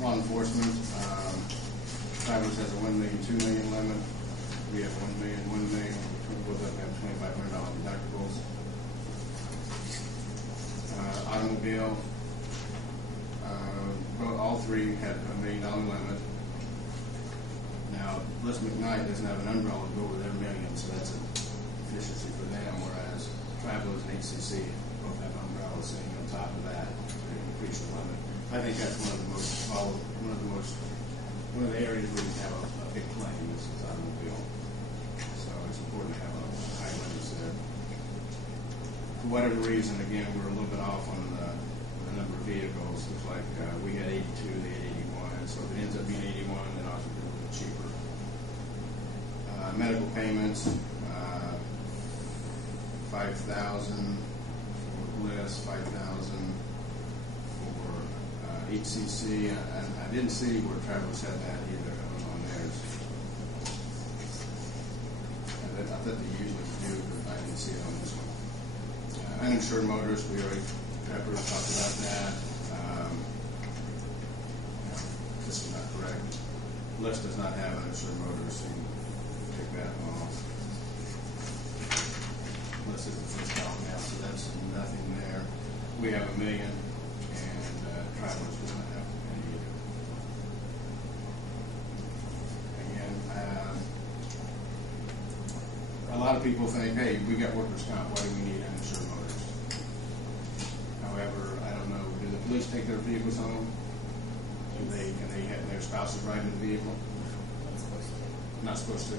Law enforcement, Travelers has a $1 million, $2 million limit. We have $1 million, $1 million. We both have $2,500 deductibles. Automobile, all three had a $1 million limit. Now, Bliss McKnight doesn't have an umbrella to go with their million, so that's an efficiency for them, whereas Travelers and HCC both have umbrellas sitting on top of that to increase the limit. I think that's one of the areas where you have a big claim is automobile. So it's important to have a high limit there. For whatever reason, again, we're a little bit off on the number of vehicles. Looks like we had 82, they had 81. So if it ends up being 81, then ours will be a little bit cheaper. Medical payments, $5,000 for Bliss, $5,000 for HCC. I didn't see where Travelers had that either on theirs. I thought they usually do, but I didn't see it on this one. Uninsured motorists, we already Travelers talked about that. This is not correct. Bliss does not have uninsured motorists, so you can take that off. Bliss is the first column now, so that's nothing there. We have $1 million, and Travelers does not have any either. Again, a lot of people think, hey, we got workers' comp, why do we need uninsured motorists? However, I don't know, do the police take their vehicles home? Can they have their spouses riding the vehicle? Not supposed to. Not supposed to.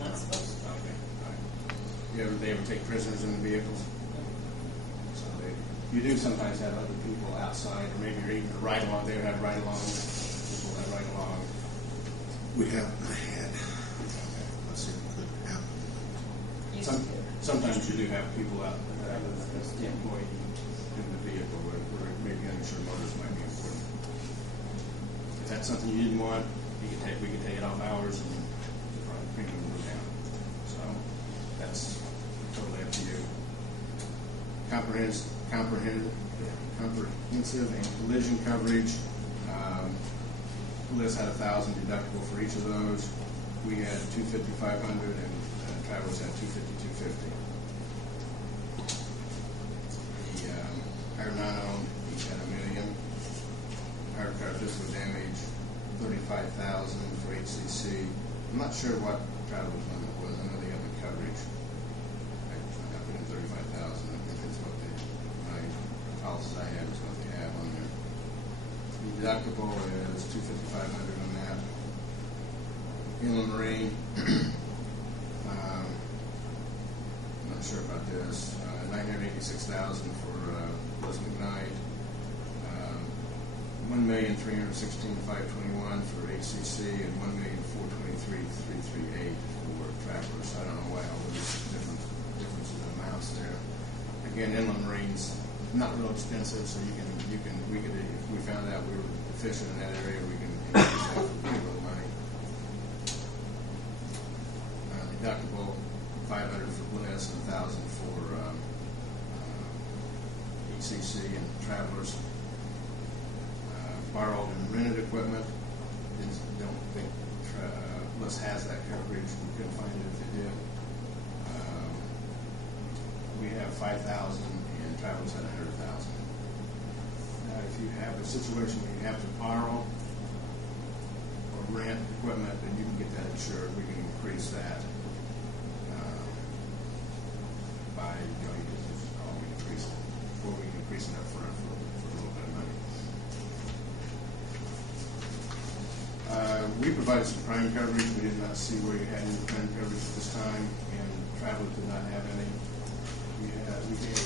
Not supposed to. Okay. All right. They ever take prisoners in the vehicles? So you do sometimes have other people outside, or maybe you're even a ride-along. They would have ride-alongs. People that ride along. We haven't had. Okay. Let's see if it could happen. Sometimes you do have people out that have the employee in the vehicle where maybe uninsured motorists might be important. If that's something you didn't want, we can take it off hours and probably premium will go down. So that's totally up to you. Comprehensive and collision coverage. Bliss had 1,000 deductible for each of those. We had 250, 500, and Travelers had 250, 250. Our non-owned, each had $1 million. Our car physical damage, 35,000 for HCC. I'm not sure what Travelers limit was. I know they have the coverage. I put in 35,000. I think that's what my policies I have is what they have on there. The deductible is 250, 500 on that. Inland Marine. I'm not sure about this. 986,000 for Bliss McKnight. 1,316,521 for HCC, and 1,423,338 for Travelers. I don't know why all those differences in amounts there. Again, Inland Marine's not real expensive, so we could if we found out we were efficient in that area, we can increase that for pretty little money. Deductible 500 for Bliss and 1,000 for HCC and Travelers. Borrowed and rented equipment. Don't think Bliss has that coverage. We couldn't find it if they did. We have 5,000 and Travelers had 100,000. Now, if you have a situation where you have to borrow or rent equipment, then you can get that insured. We can increase that by you can increase it, or we can increase it up front for a little bit of money. We provided some crime coverage. We did not see where you had any crime coverage at this time, and Travelers did not have any. We gave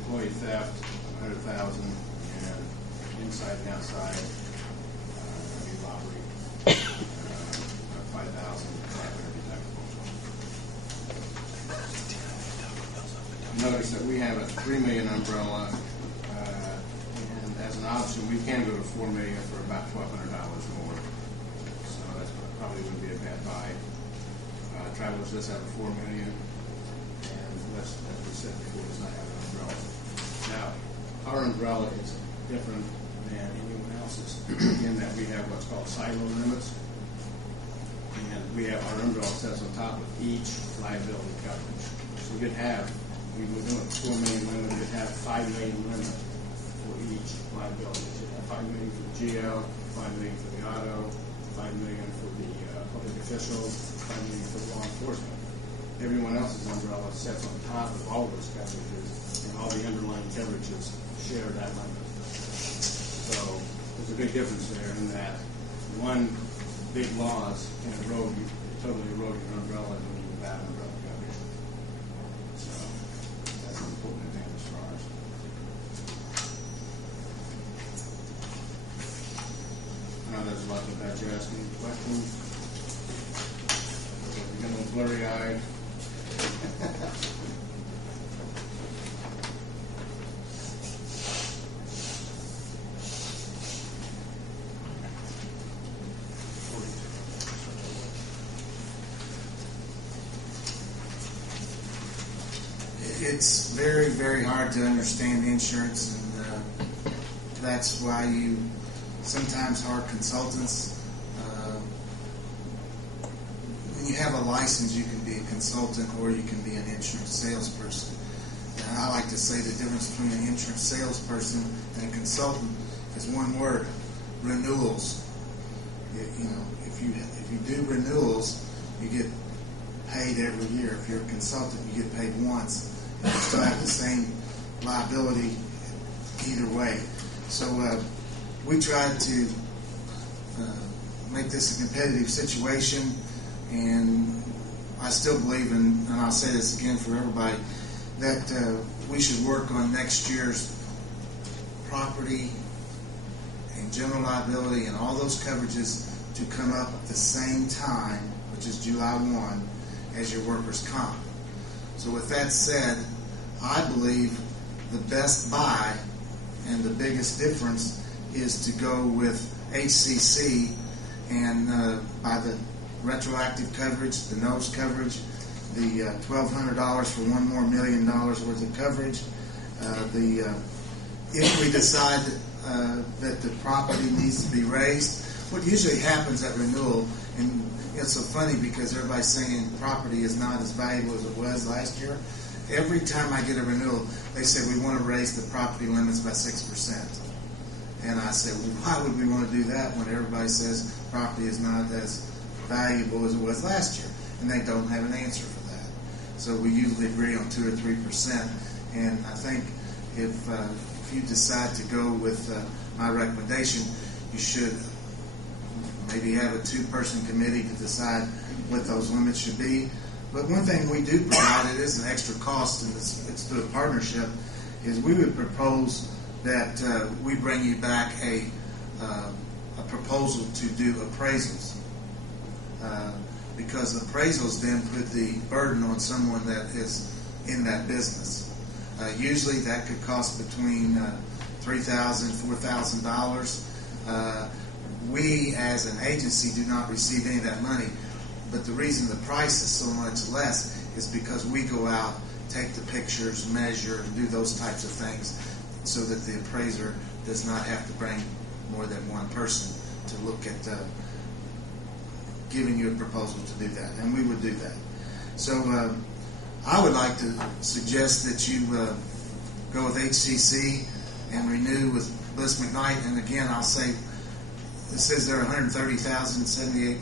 employee theft $100,000 and inside and outside robbery $5,500 deductible. Notice that we have a $3 million umbrella. As an option, we can go to $4 million for about $1,200 more. So that's probably wouldn't be a bad buy. Travelers does have a $4 million, and as we said before, does not have an umbrella. Now, our umbrella is different than anyone else's in that we have what's called silo limits. And we have our umbrella sets on top of each liability coverage. So we could have, we were doing a $4 million limit, we'd have $5 million limit for each liability. So you'd have $5 million for the GL, $5 million for the auto, $5 million for the public officials, $5 million for law enforcement. Everyone else's umbrella sets on top of all those coverages, and all the underlying coverages share that limit. So there's a big difference there in that one big loss can totally erode your umbrella when you have bad umbrella coverage. So that's an important advantage for ours. I know there's a lot of that you're asking questions. You're getting blurry-eyed. It's very, very hard to understand insurance, and that's why you sometimes hire consultants. When you have a license, you can be a consultant or you can be an insurance salesperson. And I like to say the difference between an insurance salesperson and a consultant is one word: renewals. If you do renewals, you get paid every year. If you're a consultant, you get paid once. You still have the same liability either way. So we tried to make this a competitive situation, and I still believe in, and I'll say this again for everybody, that we should work on next year's property and general liability and all those coverages to come up at the same time, which is July 1, as your workers' comp. So with that said, I believe the best buy and the biggest difference is to go with HCC and buy the retroactive coverage, the nose coverage, the $1,200 for $1 more $1 million worth of coverage. If we decide that the property needs to be raised, what usually happens at renewal, and it's so funny because everybody's saying property is not as valuable as it was last year. Every time I get a renewal, they say we want to raise the property limits by 6%. And I say, well, why would we want to do that when everybody says property is not as valuable as it was last year? And they don't have an answer for that. So we usually agree on 2 or 3%. And I think if you decide to go with my recommendation, you should maybe have a 2-person committee to decide what those limits should be. But one thing we do provide, it is an extra cost, and it's through a partnership, is we would propose that we bring you back a proposal to do appraisals. Because appraisals then put the burden on someone that is in that business. Usually that could cost between $3,000 and $4,000. We as an agency do not receive any of that money, but the reason the price is so much less is because we go out, take the pictures, measure, and do those types of things so that the appraiser does not have to bring more than one person to look at giving you a proposal to do that, and we would do that. So I would like to suggest that you go with HCC and renew with Bliss McKnight, and again I'll say it says they're $130,078.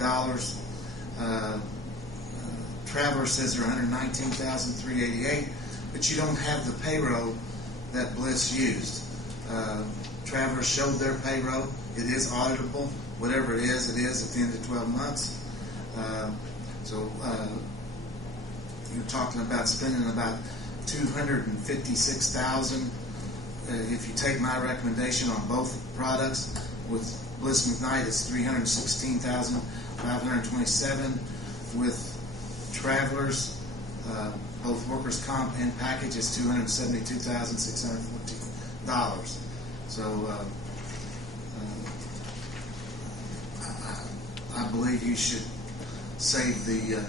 Traveler says they're $119,388, but you don't have the payroll that Bliss used. Traveler showed their payroll. It is auditable. Whatever it is at the end of 12 months. So you're talking about spending about $256,000. If you take my recommendation on both products, with Bliss McKnight it's $316,527. With Travelers, both workers' comp and package is $272,614. So I believe you should save the